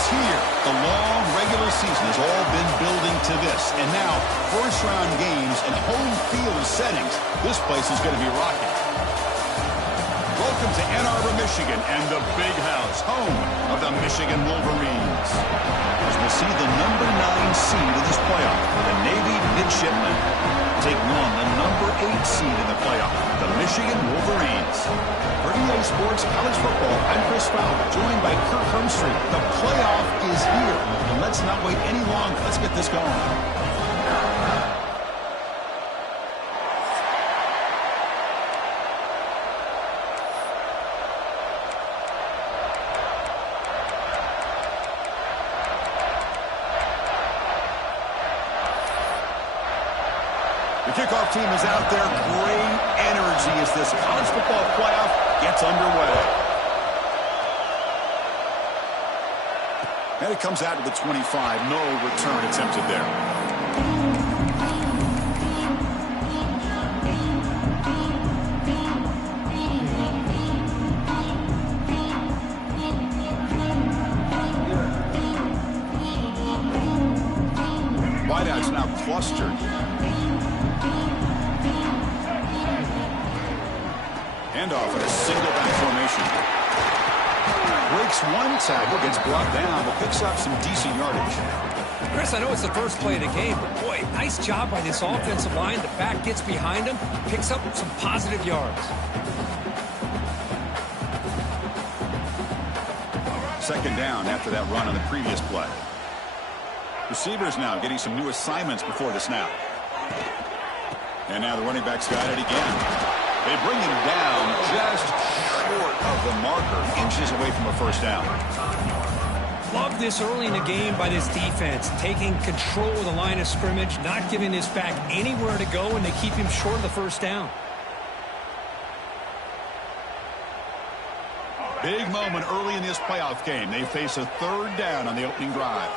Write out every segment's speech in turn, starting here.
is here. The long regular season has all been building to this. And now, first-round games in home field settings. This place is going to be rocking. Welcome to Ann Arbor, Michigan, and the Big House, home of the Michigan Wolverines. As we'll see the number 9 seed in this playoff, the Navy Midshipmen, taking on the number 8 seed in the playoff, the Michigan Wolverines. For EA Sports College Football, I'm Chris Fowler, joined by Kirk Hermstreet. The playoff is here, and let's not wait any longer. Let's get this going. The kickoff team is out there. Great energy as this college football playoff gets underway. And it comes out to the 25. No return attempted there. Wideouts now clustered. Handoff in a single back formation. Breaks one tackle, gets brought down, but picks up some decent yardage. Chris, I know it's the first play of the game, but boy, nice job by this offensive line. The back gets behind him, picks up some positive yards. Second down after that run on the previous play. Receivers now getting some new assignments before the snap. And now the running back's got it again. They bring him down just short of the marker, inches away from a first down. Love this early in the game by this defense, taking control of the line of scrimmage, not giving this back anywhere to go, and they keep him short of the first down. Big moment early in this playoff game. They face a third down on the opening drive.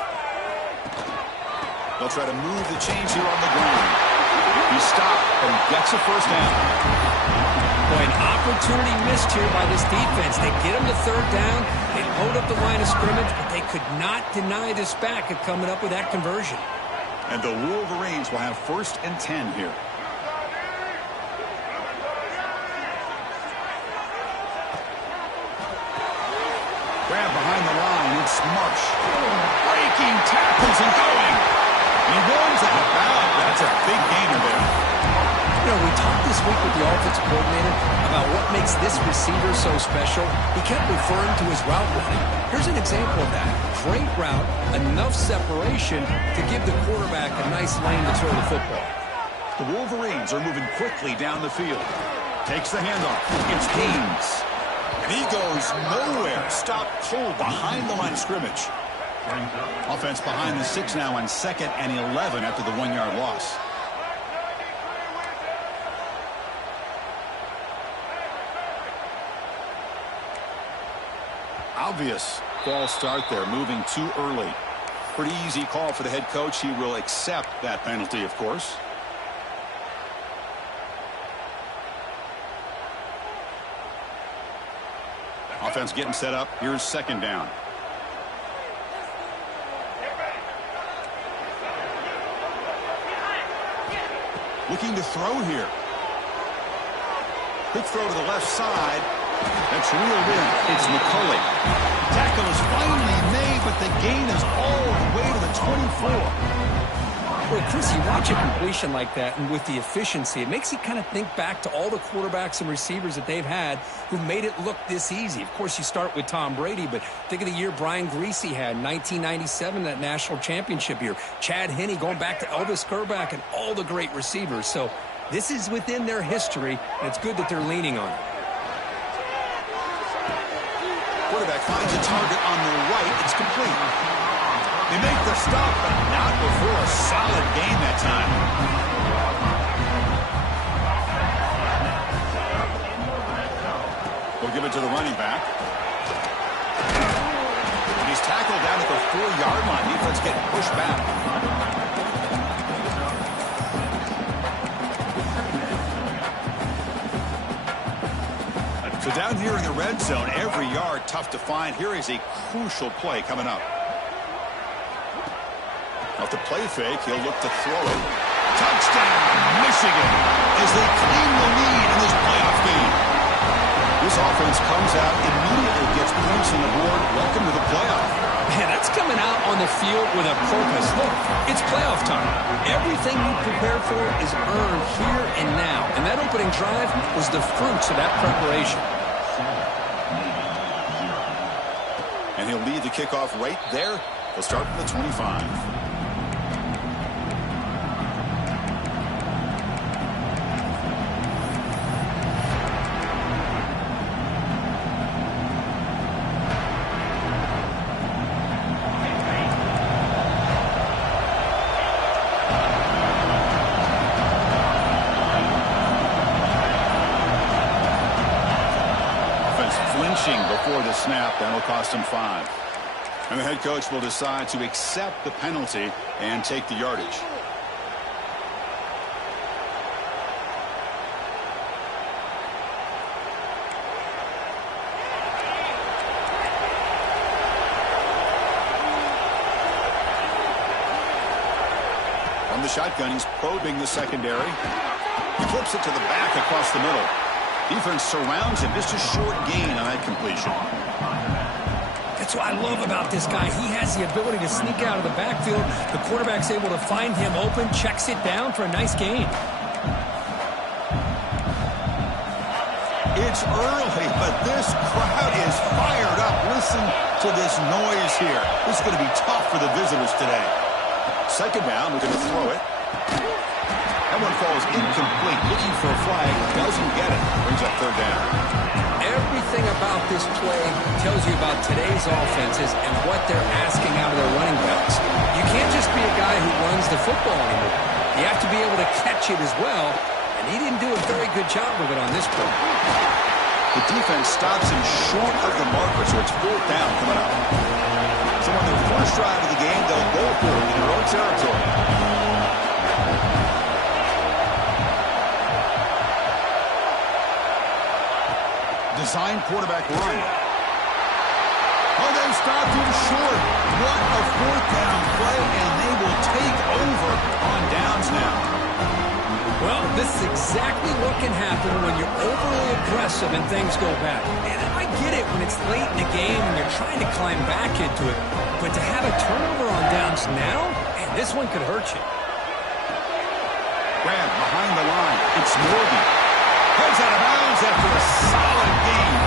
They'll try to move the chains here on the ground. He stopped and gets a first down. Boy, an opportunity missed here by this defense. They get him to third down. They load up the line of scrimmage, but they could not deny this back of coming up with that conversion. And the Wolverines will have 1st and 10 here. Grab behind the line. It's Marsh. Breaking tackles and going. He runs out of bounds. That's a big gainer there. You know, we talked this week with the offensive coordinator about what makes this receiver so special. He kept referring to his route running. Here's an example of that. Great route, enough separation to give the quarterback a nice lane to throw the football. The Wolverines are moving quickly down the field. Takes the handoff. It's Haynes. And he goes nowhere. Stopped cold behind the line of scrimmage. Offense behind the 6 now on 2nd and 11 after the 1-yard loss. Obvious false start there, moving too early. Pretty easy call for the head coach. He will accept that penalty, of course. Offense getting set up. Here's 2nd down. Looking to throw here. Quick throw to the left side. That's reeled in. It's McCulley. Tackle is finally made, but the gain is all the way to the 24. Boy, Chris, you watch a completion like that, and with the efficiency, it makes you kind of think back to all the quarterbacks and receivers that they've had who made it look this easy. Of course, you start with Tom Brady, but think of the year Brian Griese had in 1997, that national championship year. Chad Henne going back to Elvis Kerback and all the great receivers. So this is within their history, and it's good that they're leaning on it. Quarterback finds a target on the right. It's complete. They make the stop, but not before a solid gain that time. We'll give it to the running back. And he's tackled down at the 4-yard line. Defense getting pushed back. So down here in the red zone, every yard tough to find. Here is a crucial play coming up. Off the play fake, he'll look to throw it. Touchdown, Michigan, as they claim the lead in this playoff game. This offense comes out, immediately gets points on the board. Welcome to the playoff. Man, that's coming out on the field with a purpose. Look, it's playoff time. Everything you prepare for is earned here and now. And that opening drive was the fruits of that preparation. And he'll lead the kickoff right there. He'll start from the 25. Before the snap, that'll cost him 5. And the head coach will decide to accept the penalty and take the yardage. From the shotgun, he's probing the secondary. He flips it to the back across the middle. Defense surrounds him. Just a short gain on that completion. That's what I love about this guy. He has the ability to sneak out of the backfield. The quarterback's able to find him open, checks it down for a nice gain. It's early, but this crowd is fired up. Listen to this noise here. This is going to be tough for the visitors today. Second down, we're going to throw it. That one falls incomplete. Looking for a flag, doesn't get it. Brings up third down. Everything about this play tells you about today's offenses and what they're asking out of their running backs. You can't just be a guy who runs the football anymore. You have to be able to catch it as well, and he didn't do a very good job of it on this play. The defense stops him short of the marker, so it's fourth down coming up. So on their first drive of the game, they'll go for it in their own territory. Design quarterback run. Oh, they stopped him short. What a fourth down play, and they will take over on downs now. Well, this is exactly what can happen when you're overly aggressive and things go bad. And I get it when it's late in the game and you're trying to climb back into it. But to have a turnover on downs now, man, this one could hurt you. Grab behind the line. It's Morgan. Goes out of bounds after a solid game.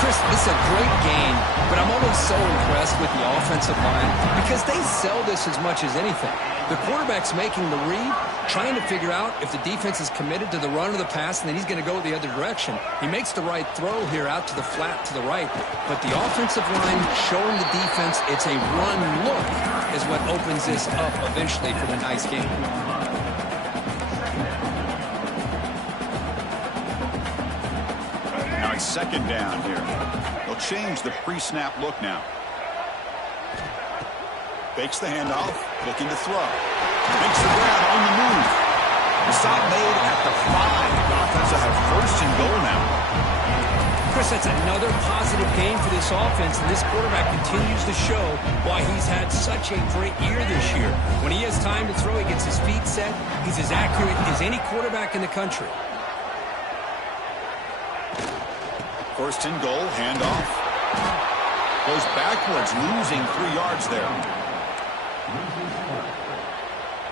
Chris, this is a great game, but I'm always so impressed with the offensive line because they sell this as much as anything. The quarterback's making the read, trying to figure out if the defense is committed to the run or the pass, and then he's going to go the other direction. He makes the right throw here out to the flat to the right, but the offensive line showing the defense it's a run look is what opens this up eventually for the nice game. Second down here. They'll change the pre-snap look now. Fakes the handoff, looking to throw. Makes the grab on the move. The stop made at the 5. The offense will have first and goal now. Chris, that's another positive game for this offense, and this quarterback continues to show why he's had such a great year this year. When he has time to throw, he gets his feet set. He's as accurate as any quarterback in the country. First and goal, handoff. Goes backwards, losing 3 yards there.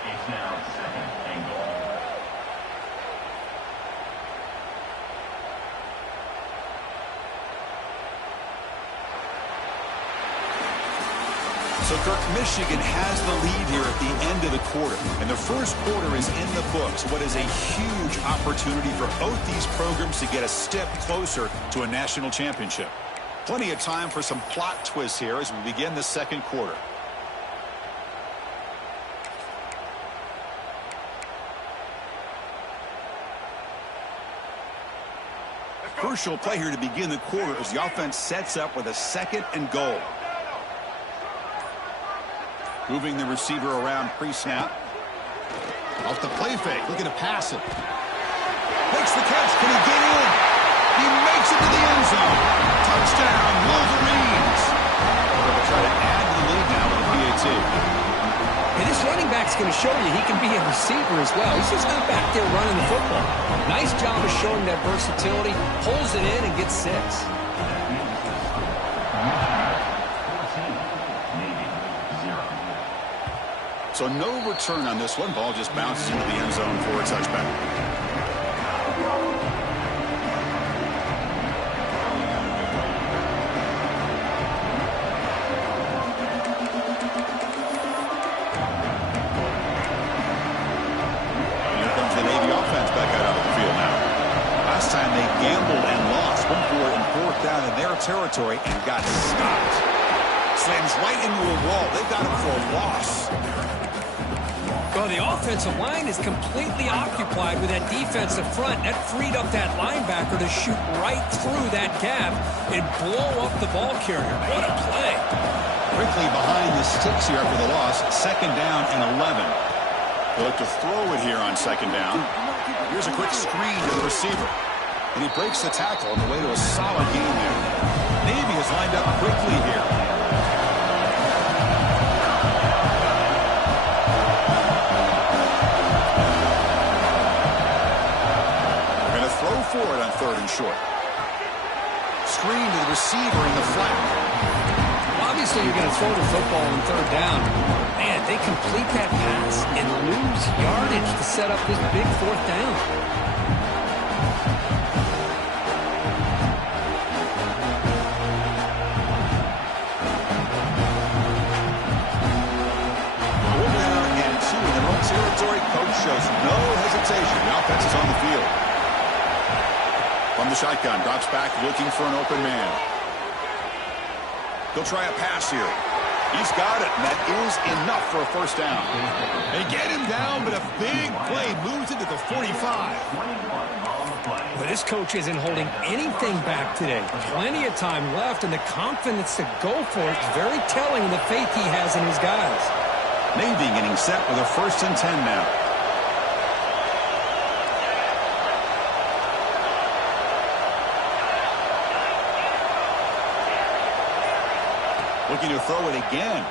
It's now second and goal. So, Kirk, Michigan has the lead here at the end of the quarter. And the first quarter is in the books. What is a huge opportunity for both these programs to get a step closer to a national championship. Plenty of time for some plot twists here as we begin the second quarter. Crucial play here to begin the quarter as the offense sets up with a second and goal. Moving the receiver around pre-snap. Off the play fake, looking to pass it. Makes the catch, can he get in? He makes it to the end zone. Touchdown, Wolverines. We're going to try to add to the lead now with a PAT. And this it's going to show you he can be a receiver as well. He's just not back there running the football. Nice job of showing that versatility. Pulls it in and gets 6. So no return on this one. Ball just bounces into the end zone for a touchback. Here comes the Navy offense back out of the field now. Last time they gambled and lost. Went for it and 4th down in their territory and got stopped. Slams right into a wall. They got him for a loss. Well, the offensive line is completely occupied with that defensive front. That freed up that linebacker to shoot right through that gap and blow up the ball carrier. What a play. Quickly behind the sticks here after the loss. 2nd down and 11. They'll look to throw it here on 2nd down. Here's a quick screen to the receiver. And he breaks the tackle on the way to a solid gain there. Navy has lined up quickly here. Throw for it on 3rd and short. Screen to the receiver in the flat. Obviously, you're going to throw the football on 3rd down. Man, they complete that pass and lose yardage to set up this big 4th down. And 2 in their own territory. Coach shows no hesitation. The offense is on the field. From the shotgun, drops back, looking for an open man. He'll try a pass here. He's got it, and that is enough for a 1st down. They get him down, but a big play moves into the 45. But this coach isn't holding anything back today. Plenty of time left, and the confidence to go for it is very telling of the faith he has in his guys. Navy getting set with a 1st and 10 now. Looking to throw it again.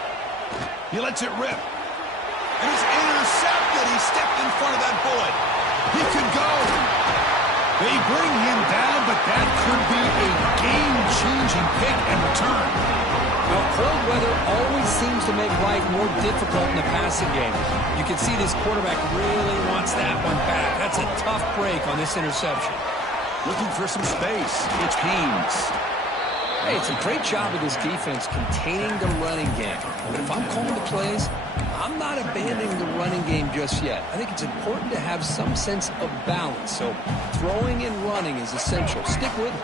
He lets it rip. And it's intercepted. He stepped in front of that bullet. He could go. They bring him down, but that could be a game-changing pick and return. Well, cold weather always seems to make life more difficult in the passing game. You can see this quarterback really wants that one back. That's a tough break on this interception. Looking for some space. It's Haynes. Hey, it's a great job of this defense containing the running game. But if I'm calling the plays, I'm not abandoning the running game just yet. I think it's important to have some sense of balance. So throwing and running is essential. Stick with it.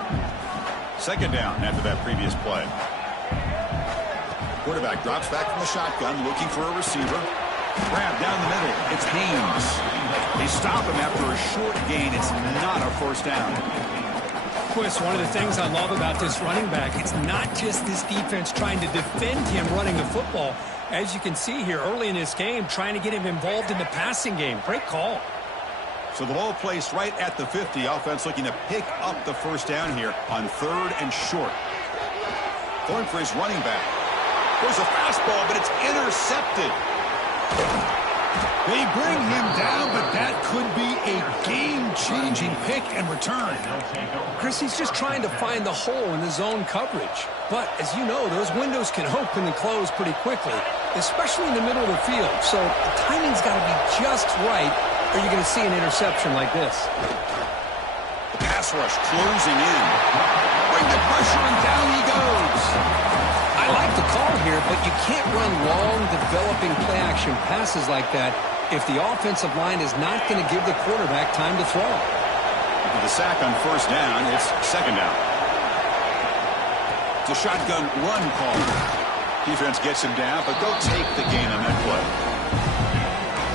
2nd down after that previous play. Quarterback drops back from the shotgun, looking for a receiver. Grab down the middle. It's Haynes. They stop him after a short gain. It's not a 1st down. Chris, one of the things I love about this running back, it's not just this defense trying to defend him running the football. As you can see here early in this game, trying to get him involved in the passing game. Great call. So the ball placed right at the 50. Offense looking to pick up the 1st down here on 3rd and short. Going for his running back. There's a fastball, but it's intercepted. They bring him down, but that could be a game-changing pick and return. Chris, he's just trying to find the hole in the zone coverage. But, as you know, those windows can open and close pretty quickly, especially in the middle of the field. So the timing's got to be just right, or you're going to see an interception like this. The pass rush closing in. Bring the pressure, and down he goes. I like the call here, but you can't run long, developing play-action passes like that if the offensive line is not going to give the quarterback time to throw. With the sack on 1st down, it's 2nd down. It's a shotgun run call. Defense gets him down, but they'll take the gain on that play.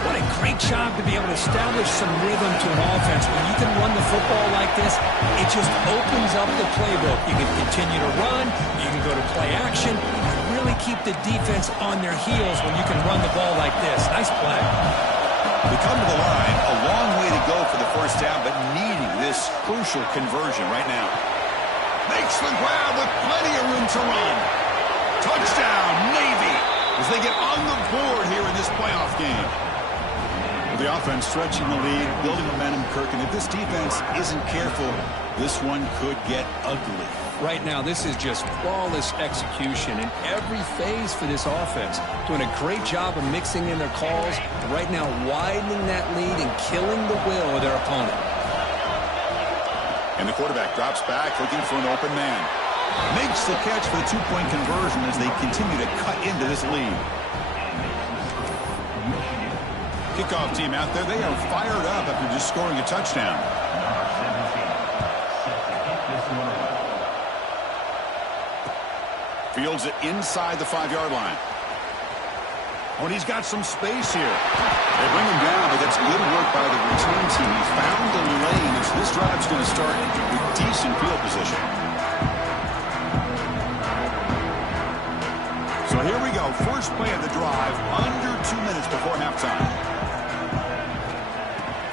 What a great job to be able to establish some rhythm to an offense. When you can run the football like this, it just opens up the playbook. You can continue to run, you can go to play action, and really keep the defense on their heels when you can run the ball like this. Nice play. We come to the line, a long way to go for the 1st down, but needing this crucial conversion right now. Makes the grab with plenty of room to run. Touchdown, Navy, as they get on the board here in this playoff game. The offense stretching the lead, building momentum, Kirk, and if this defense isn't careful, this one could get ugly. Right now, this is just flawless execution in every phase for this offense. Doing a great job of mixing in their calls. Right now, widening that lead and killing the will of their opponent. And the quarterback drops back, looking for an open man. Makes the catch for the two-point conversion as they continue to cut into this lead. Kickoff team out there, they are fired up after just scoring a touchdown. Fields it inside the 5-yard line. Oh, and he's got some space here. They bring him down, but that's good work by the return team. He found the lane as this drive's going to start with decent field position. So here we go. First play of the drive, under 2 minutes before halftime.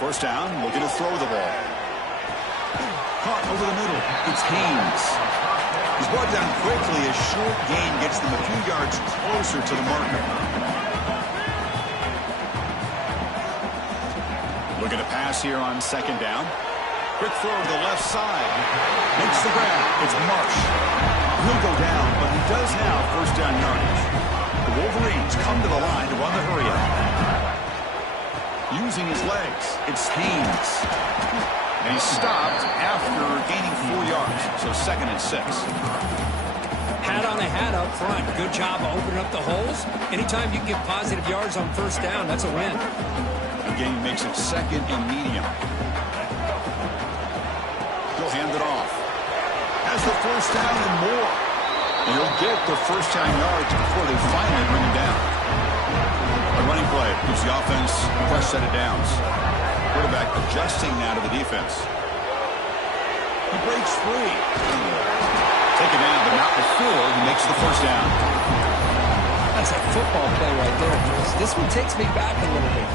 First down, looking to throw the ball. Caught over the middle. It's Haynes. He's brought down quickly. A short gain gets them a few yards closer to the marker. Looking to pass here on second down. Quick throw to the left side. Makes the grab. It's Marsh. He'll go down, but he does have first down yardage. The Wolverines come to the line to run the hurry up. Using his legs, it's Haynes. And he's stopped after gaining 4 yards, so 2nd and 6. Hat on a hat up front. Good job of opening up the holes. Anytime you can get positive yards on first down, that's a win. Again, he makes it 2nd and medium. He'll hand it off. Has the first down and more. And he'll get the first down yards before they finally bring him down. A running play gives the offense a fresh set of downs. Quarterback adjusting now to the defense. He breaks free. Taken down, but not before he makes the first down. That's a football play right there, Chris. This one takes me back a little bit.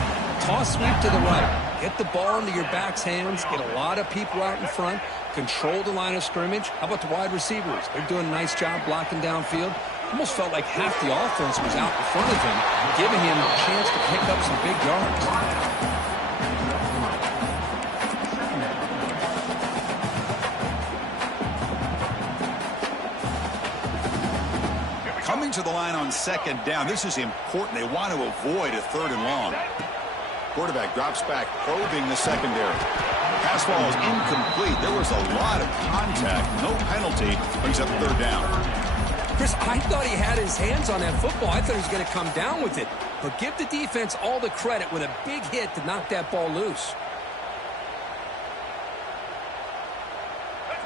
Toss sweep to the right. Get the ball into your back's hands. Get a lot of people out in front. Control the line of scrimmage. How about the wide receivers? They're doing a nice job blocking downfield. Almost felt like half the offense was out in front of him, giving him a chance to pick up some big yards. Coming to the line on second down. This is important. They want to avoid a 3rd and long. Quarterback drops back, probing the secondary. Pass ball is incomplete. There was a lot of contact. No penalty. Brings up 3rd down. Chris, I thought he had his hands on that football. I thought he was going to come down with it. But give the defense all the credit with a big hit to knock that ball loose.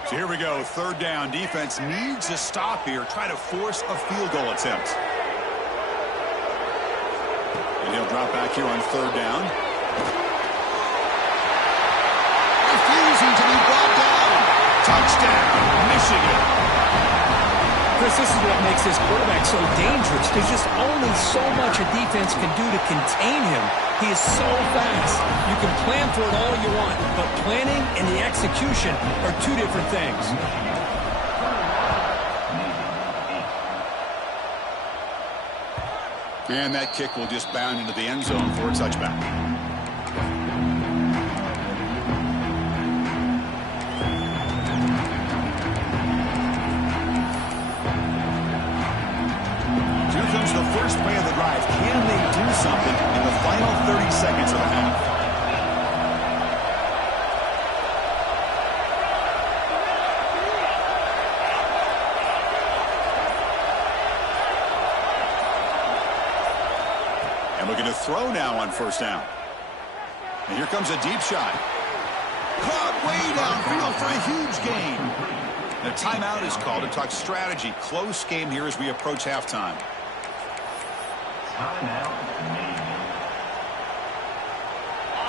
So here we go. 3rd down. Defense needs a stop here. Try to force a field goal attempt. And he'll drop back here on 3rd down. Refusing to be brought down. Touchdown, Michigan. Chris, this is what makes this quarterback so dangerous. There's just only so much a defense can do to contain him. He is so fast. You can plan for it all you want, but planning and the execution are two different things. And that kick will just bound into the end zone for a touchback. Here comes the first play of the drive. Can they do something in the final 30 seconds of the half? And looking to throw now on first down. And here comes a deep shot. Caught way downfield for a huge gain. And a timeout is called to talk strategy. Close game here as we approach halftime.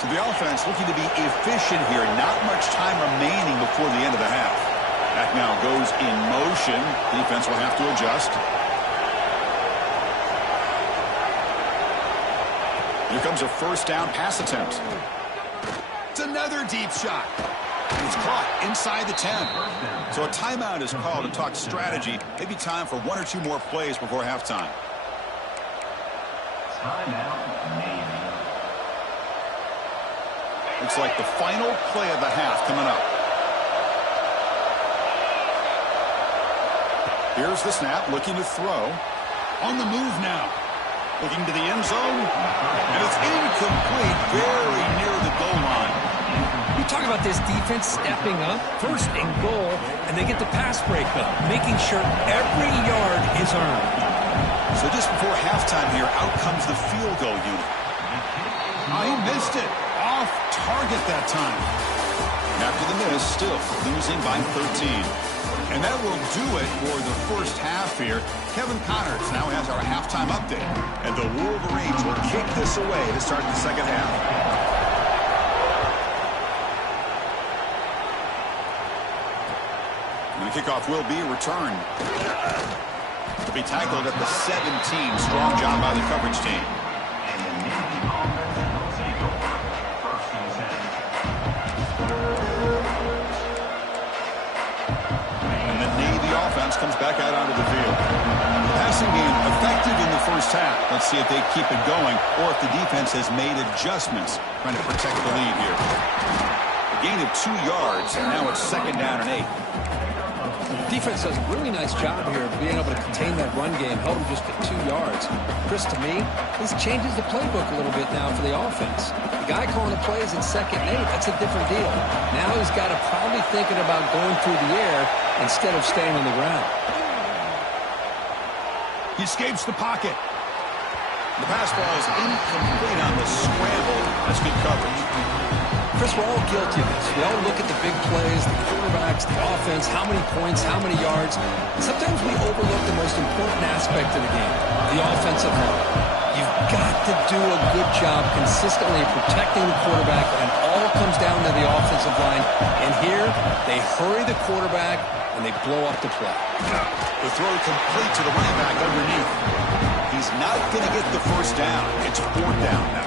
So the offense looking to be efficient here. Not much time remaining before the end of the half. Back now goes in motion. Defense will have to adjust. Here comes a first down pass attempt. It's another deep shot. It's caught inside the 10. So a timeout is called to talk strategy. Maybe time for 1 or 2 more plays before halftime. Looks like the final play of the half coming up. Here's the snap, looking to throw. On the move now. Looking to the end zone. And it's incomplete, very near the goal line. You talk about this defense stepping up, first and goal, and they get the pass breakup, making sure every yard is earned. So just before halftime here, out comes the field goal unit. He missed it. Off target that time. After the miss, still losing by 13. And that will do it for the first half here. Kevin Connors now has our halftime update. And the Wolverines will kick this away to start the second half. And the kickoff will be returned. To be tackled at the 17. Strong job by the coverage team. Offense comes back out onto the field. Passing game effective in the first half. Let's see if they keep it going or if the defense has made adjustments trying to protect the lead here. A gain of 2 yards, and now it's second down and 8. Defense does a really nice job here of being able to contain that run game, held them just at 2 yards. Chris, to me, this changes the playbook a little bit now for the offense. The guy calling the plays in second and 8, that's a different deal. Now he's got to probably thinking about going through the air instead of staying on the ground. He escapes the pocket. The pass ball is incomplete on the scramble. That's good coverage. Chris, we're all guilty of this. We all look at the big plays, the quarterbacks, the offense, how many points, how many yards. And sometimes we overlook the most important aspect of the game, the offensive line. You've got to do a good job consistently protecting the quarterback, and it all comes down to the offensive line. And here, they hurry the quarterback, and they blow up the play. The throw complete to the running back underneath. He's not going to get the first down. It's 4th down now.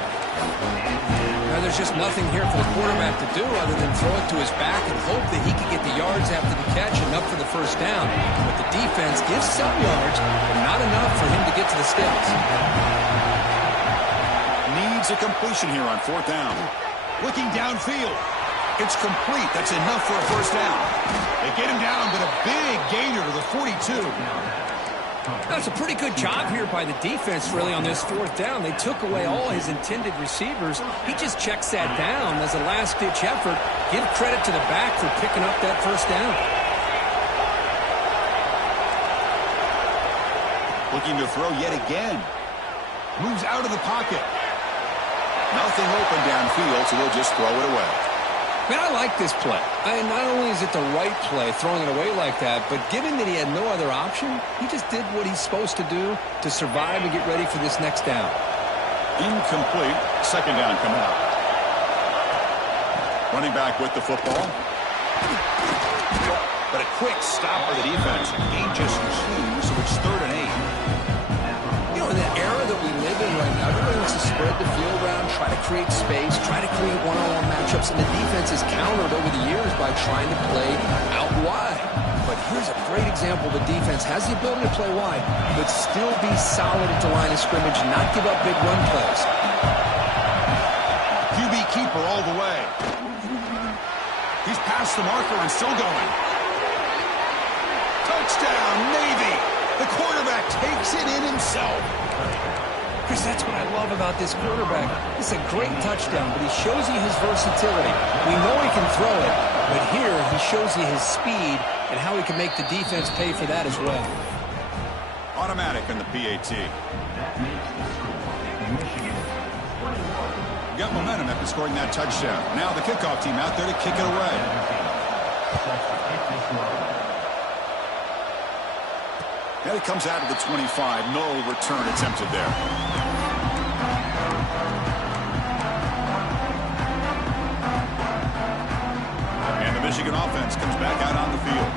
Now, there's just nothing here for the quarterback to do other than throw it to his back and hope that he can get the yards after the catch enough for the first down. But the defense gives some yards, but not enough for him to get to the sticks. Needs a completion here on 4th down. Looking downfield. It's complete. That's enough for a first down. They get him down, but a big gainer to the 42. That's a pretty good job here by the defense, really, on this 4th down. They took away all his intended receivers. He just checks that down as a last-ditch effort. Give credit to the back for picking up that first down. Looking to throw yet again. Moves out of the pocket. Nothing open downfield, so they'll just throw it away. Man, I like this play. Not only is it the right play, throwing it away like that, but given that he had no other option, he just did what he's supposed to do to survive and get ready for this next down. Incomplete. Second down coming up. Running back with the football. But a quick stop by the defense. Gain just 2, so it's 3rd and 8. You know, in the era that we live in right now, everybody wants to spread the field around, try to create space, try to create one-on-one matchups, and the defense is countered over the years by trying to play out wide. But here's a great example. The defense has the ability to play wide, but still be solid at the line of scrimmage, not give up big run plays. QB keeper all the way. He's past the marker and still going. Touchdown, Navy. The quarterback takes it in himself. Chris, that's what I love about this quarterback. It's a great touchdown, but he shows you his versatility. We know he can throw it, but here he shows you his speed and how he can make the defense pay for that as well. Automatic in the PAT. Got momentum after scoring that touchdown. Now the kickoff team out there to kick it away. And it comes out of the 25. No return attempted there. And the Michigan offense comes back out on the field.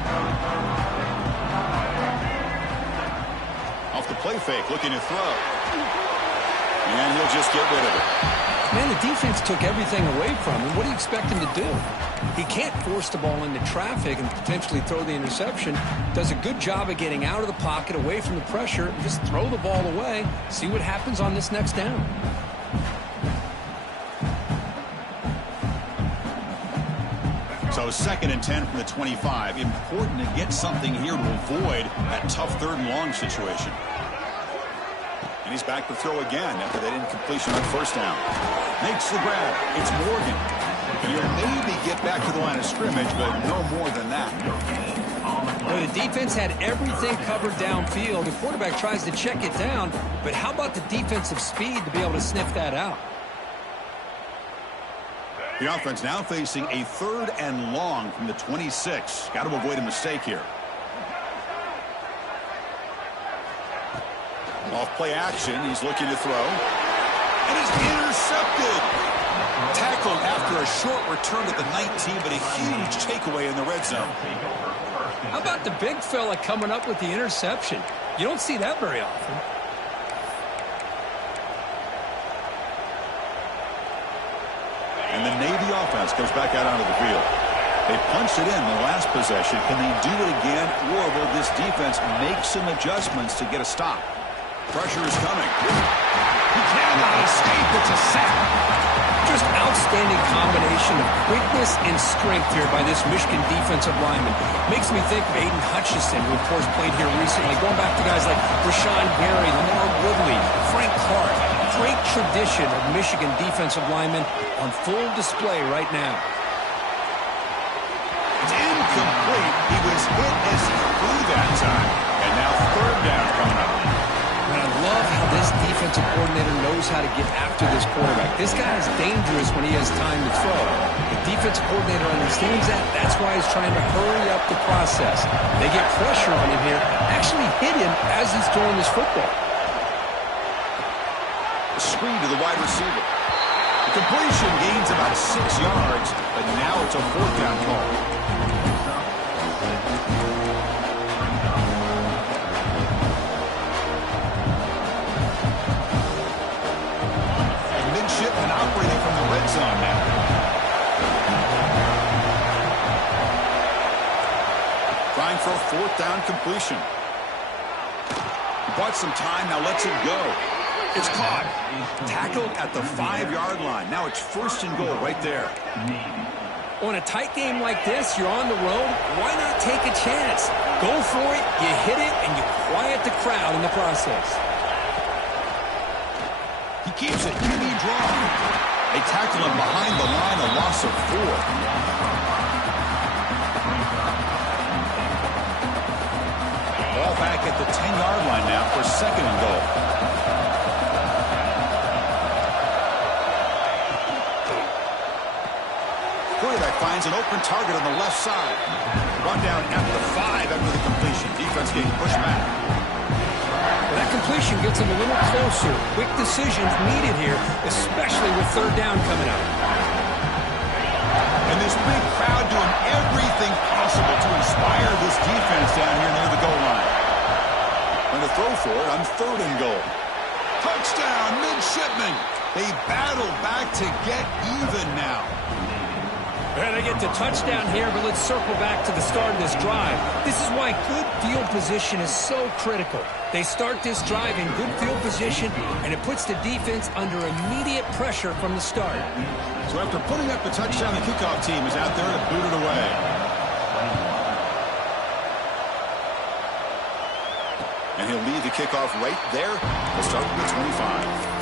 Off the play fake, looking to throw. And he'll just get rid of it. Man, the defense took everything away from him. What do you expect him to do? He can't force the ball into traffic and potentially throw the interception. Does a good job of getting out of the pocket, away from the pressure, and just throw the ball away. See what happens on this next down. So 2nd and 10 from the 25. Important to get something here to avoid that tough 3rd and long situation. And he's back to throw again after that incompletion on 1st down. Makes the grab. It's Morgan. He'll maybe get back to the line of scrimmage, but no more than that. Well, the defense had everything covered downfield. The quarterback tries to check it down, but how about the defensive speed to be able to sniff that out? The offense now facing a 3rd and long from the 26. Got to avoid a mistake here. Off play action, he's looking to throw. And he's intercepted. Tackled after a short return at the 19, but a huge takeaway in the red zone. How about the big fella coming up with the interception? You don't see that very often. And the Navy offense comes back out onto the field. They punched it in the last possession. Can they do it again, or will this defense make some adjustments to get a stop? Pressure is coming. He cannot escape. It's a sack. Just outstanding combination of quickness and strength here by this Michigan defensive lineman. Makes me think of Aiden Hutchinson, who of course played here recently. Going back to guys like Rashawn Gary, Lamar Woodley, Frank Clark. Great tradition of Michigan defensive linemen on full display right now. It's incomplete. He was hit as he threw that time. And now 3rd down coming up. And I love how this defensive coordinator knows how to get after this quarterback. This guy is dangerous when he has time to throw. The defensive coordinator understands that. That's why he's trying to hurry up the process. They get pressure on him here, actually hit him as he's throwing this football. A screen to the wide receiver. The completion gains about 6 yards, but now it's a 4th down call. Midshipman operating from the red zone now. Trying for a 4th down completion. He bought some time, now lets it go. It's caught. Tackled at the 5-yard line. Now it's 1st and goal right there. On a tight game like this, you're on the road. Why not take a chance? Go for it, you hit it, and you quiet the crowd in the process. He keeps it. QB draw. They tackle him behind the line, a loss of 4. Ball back at the 10-yard line now for 2nd and goal. Quarterback finds an open target on the left side. Run down at the 5 after the completion. Defense getting pushed back. Well, that completion gets him a little closer. Quick decisions needed here, especially with 3rd down coming up. And this big crowd doing everything possible to inspire this defense down here near the goal line. Going to throw for it on 3rd and goal. Touchdown, Midshipman. They battle back to get even now. And they get the touchdown here, but let's circle back to the start of this drive. This is why good field position is so critical. They start this drive in good field position, and it puts the defense under immediate pressure from the start. So after putting up the touchdown, the kickoff team is out there to boot it away. And he'll lead the kickoff right there. We'll start with the 25.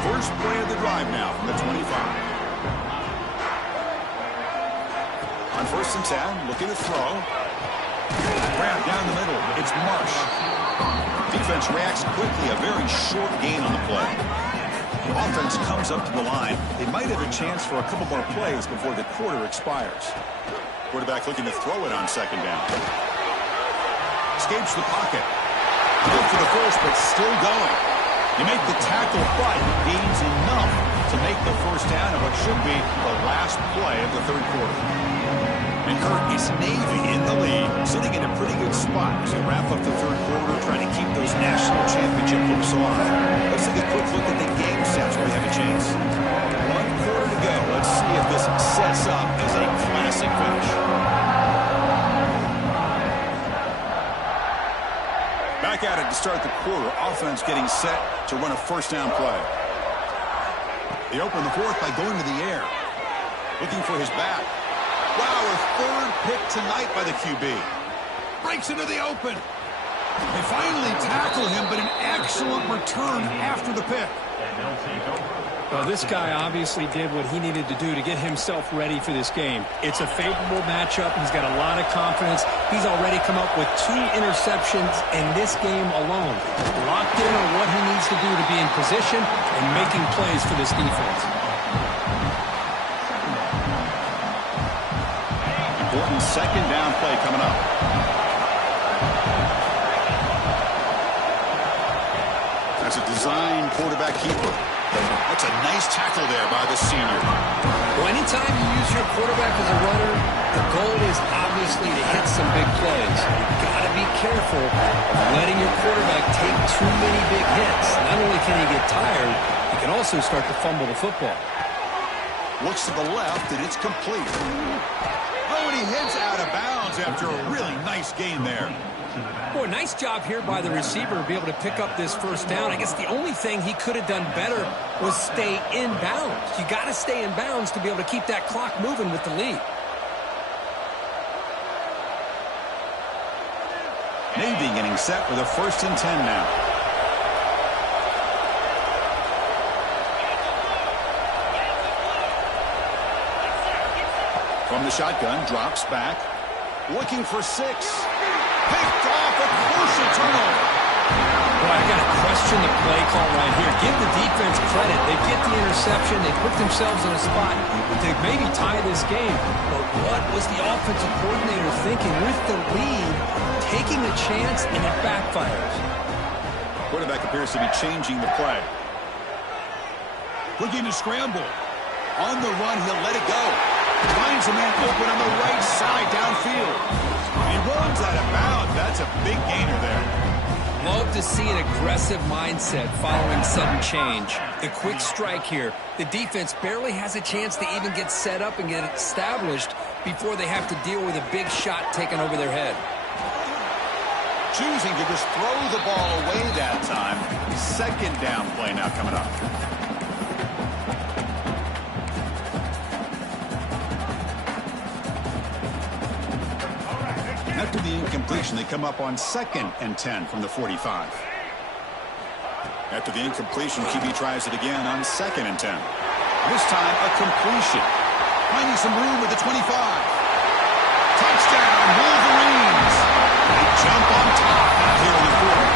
First play of the drive now from the 25. On 1st and 10, looking to throw. Grab down the middle. It's Marsh. Defense reacts quickly. A very short gain on the play. Offense comes up to the line. They might have a chance for a couple more plays before the quarter expires. Quarterback looking to throw it on 2nd down. Escapes the pocket. Good for the first, but still going. You make the tackle, but gains enough to make the 1st down of what should be the last play of the 3rd quarter. And Kurt, it's Navy in the lead, sitting in a pretty good spot as they wrap up the 3rd quarter, trying to keep those national championship hopes alive. Let's take a quick look at the game stats where we have a chance. 1 quarter to go. Let's see if this sets up as a classic finish. Back start the quarter. Offense getting set to run a first down play. They open the fourth by going to the air. Looking for his back. Wow, a third pick tonight by the QB. Breaks into the open. They finally tackle him, but an excellent return after the pick. And they'll take over. Well, this guy obviously did what he needed to do to get himself ready for this game. It's a favorable matchup. He's got a lot of confidence. He's already come up with 2 interceptions in this game alone. Locked in on what he needs to do to be in position and making plays for this defense. Important second down play coming up. That's a design quarterback keeper. That's a nice tackle there by the senior. Well, anytime you use your quarterback as a runner, the goal is obviously to hit some big plays. You've got to be careful of letting your quarterback take too many big hits. Not only can he get tired, he can also start to fumble the football. Looks to the left, and it's complete. Oh, and he heads out of bounds after a really nice gain there. Boy, nice job here by the receiver to be able to pick up this first down. I guess the only thing he could have done better was stay in bounds. You got to stay in bounds to be able to keep that clock moving with the lead. Navy getting set with a 1st and 10 now. From the shotgun, drops back. Looking for 6. Picked off, a crucial turnover. Boy, I got to question the play call right here. Give the defense credit. They get the interception. They put themselves in a spot to maybe tie this game. But what was the offensive coordinator thinking with the lead, taking a chance, and it backfires? Quarterback appears to be changing the play. Looking to scramble. On the run, he'll let it go. Finds a man open on the right side downfield. He runs out of bounds. That's a big gainer there. Love to see an aggressive mindset following sudden change. The quick strike here. The defense barely has a chance to even get set up and get established before they have to deal with a big shot taken over their head. Choosing to just throw the ball away that time. Second down play now coming up. After the incompletion, they come up on 2nd and 10 from the 45. After the incompletion, QB tries it again on 2nd and 10. This time, a completion. Finding some room with the 25. Touchdown, Wolverines. They jump on top now here in the fourth.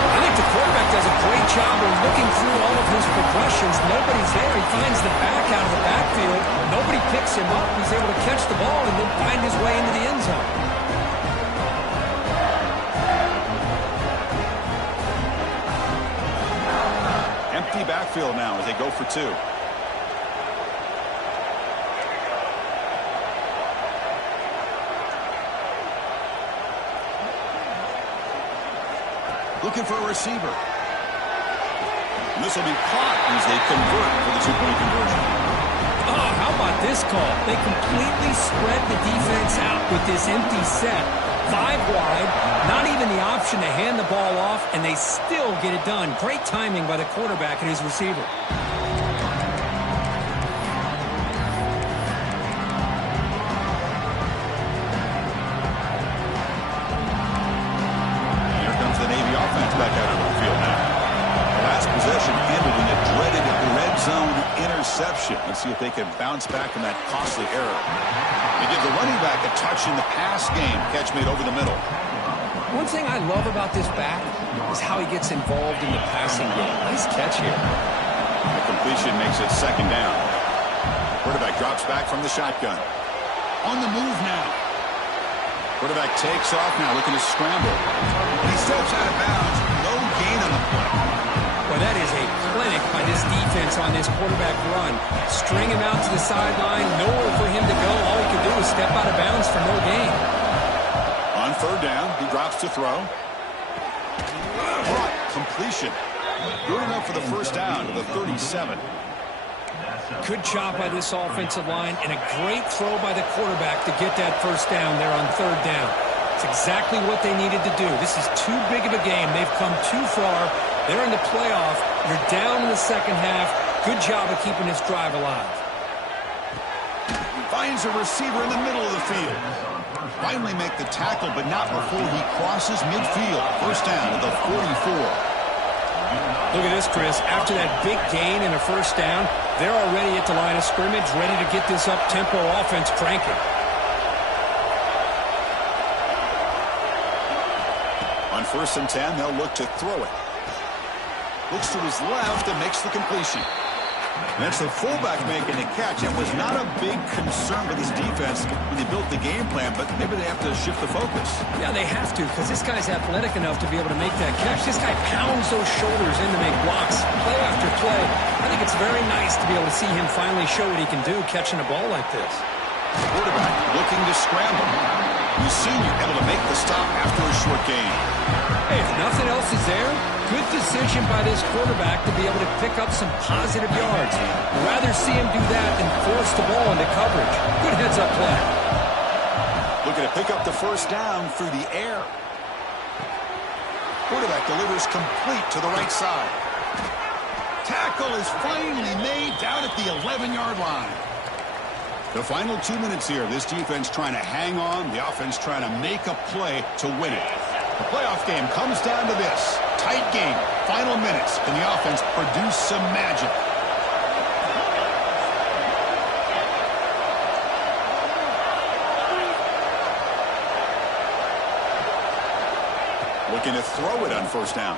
I think the quarterback does a great job of looking through all of his progressions. Nobody's there. He finds the back out of the backfield. Nobody picks him up. He's able to catch the ball and then find his way into the end zone. Empty backfield now as they go for 2. Looking for a receiver. And this will be caught as they convert for the 2-point conversion. Oh, how about this call? They completely spread the defense out with this empty set. 5 wide, not even the option to hand the ball off, and they still get it done. Great timing by the quarterback and his receiver. Here comes the Navy offense back out on the field now. The last possession ended in a dreaded red zone interception. Let's see if they can bounce back from that costly error. They give the running back a touch in the pass game. Catch made over the middle. One thing I love about this back is how he gets involved in the passing game. Nice catch here. The completion makes it 2nd down. Quarterback drops back from the shotgun. On the move now. Quarterback takes off now, looking to scramble. He steps out of bounds. No gain on the play. Well, that is a clinic by this defense on this quarterback run. String him out to the sideline, nowhere for him to go. All he can do is step out of bounds for no gain. On 3rd down, he drops to throw. Caught, completion. Good enough for the first down to the 37. Good job by this offensive line and a great throw by the quarterback to get that first down there on 3rd down. It's exactly what they needed to do. This is too big of a game. They've come too far. They're in the playoff. You're down in the second half. Good job of keeping this drive alive. Finds a receiver in the middle of the field. Finally make the tackle, but not before he crosses midfield. First down at the 44. Look at this, Chris. After that big gain and a first down, they're already at the line of scrimmage, ready to get this up-tempo offense cranking. On 1st and 10, they'll look to throw it. Looks to his left and makes the completion. That's the fullback making the catch. It was not a big concern with his defense when they built the game plan, but maybe they have to shift the focus. Yeah, they have to, because this guy's athletic enough to be able to make that catch. This guy pounds those shoulders in to make blocks, play after play. I think it's very nice to be able to see him finally show what he can do catching a ball like this. Quarterback looking to scramble. The senior able to make the stop after a short gain. Hey, if nothing else is there, good decision by this quarterback to be able to pick up some positive yards. I'd rather see him do that than force the ball into coverage. Good heads-up play. Looking to pick up the first down through the air. Quarterback delivers complete to the right side. Tackle is finally made down at the 11-yard line. The final 2 minutes here. This defense trying to hang on. The offense trying to make a play to win it. The playoff game comes down to this. Tight game. Final minutes. Can the offense produce some magic? Looking to throw it on first down.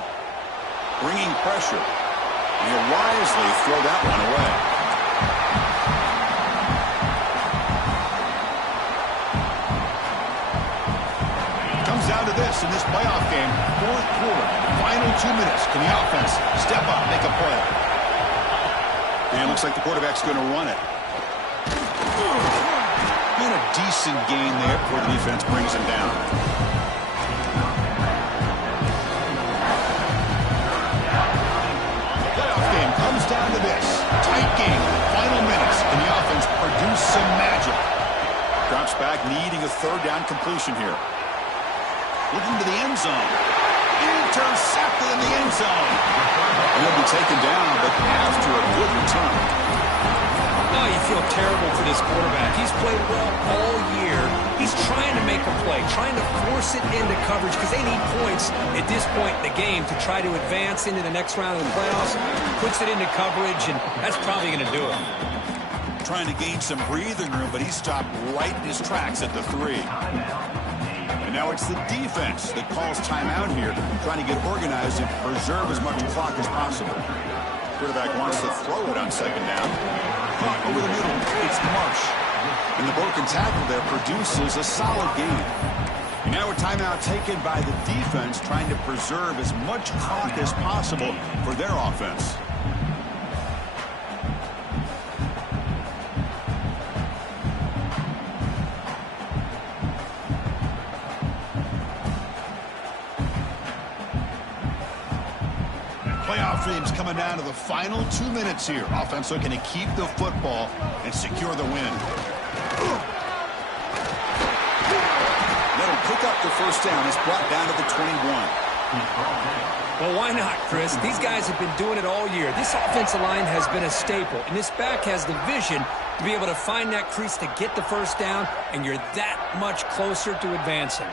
Bringing pressure. And he'll wisely throw that one away. Down to this in this playoff game, 4th quarter, final 2 minutes. Can the offense step up, make a play? And it looks like the quarterback's going to run it. And a decent gain there before the defense brings him down. The playoff game comes down to this. Tight game, final minutes. Can the offense produce some magic? Drops back, needing a 3rd down completion here. Looking to the end zone. Intercepted in the end zone. And he'll be taken down, but after a good return. Oh, you feel terrible for this quarterback. He's played well all year. He's trying to make a play, trying to force it into coverage because they need points at this point in the game to try to advance into the next round of the playoffs. Puts it into coverage, and that's probably going to do it. Trying to gain some breathing room, but he stopped right in his tracks at the 3. Now it's the defense that calls timeout here, trying to get organized and preserve as much clock as possible. Quarterback wants to throw it on 2nd down. Caught over the middle. It's Marsh. And the broken tackle there produces a solid gain. And now a timeout taken by the defense, trying to preserve as much clock as possible for their offense. Playoff dreams coming down to the final 2 minutes here. Offense looking to keep the football and secure the win. That'll pick up the first down. It's brought down to the 21. Well, why not, Chris? These guys have been doing it all year. This offensive line has been a staple, and this back has the vision to be able to find that crease to get the first down, and you're that much closer to advancing.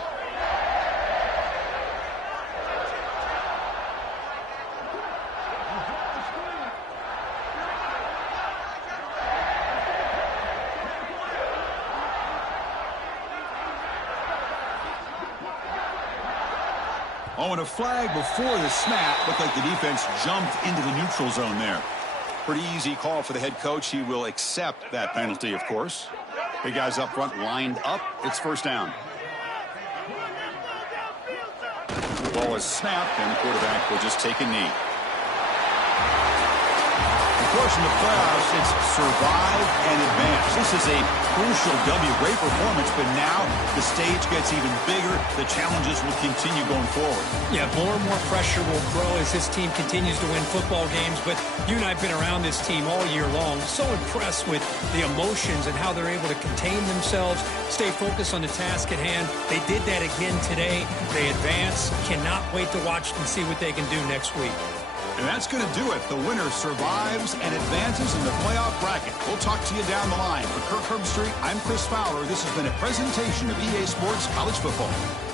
Oh, and a flag before the snap. Looked like the defense jumped into the neutral zone there. Pretty easy call for the head coach. He will accept that penalty, of course. Big guys up front lined up. It's first down. The ball is snapped, and the quarterback will just take a knee. course, in the playoffs, it's survive and advance. This is a crucial W. Great performance, but now the stage gets even bigger. The challenges will continue going forward. Yeah, more and more pressure will grow as this team continues to win football games. But you and I have been around this team all year long. So impressed with the emotions and how they're able to contain themselves, stay focused on the task at hand. They did that again today. They advance. Cannot wait to watch and see what they can do next week. And that's going to do it. The winner survives and advances in the playoff bracket. We'll talk to you down the line. For Kirk Herbstreit, I'm Chris Fowler. This has been a presentation of EA Sports College Football.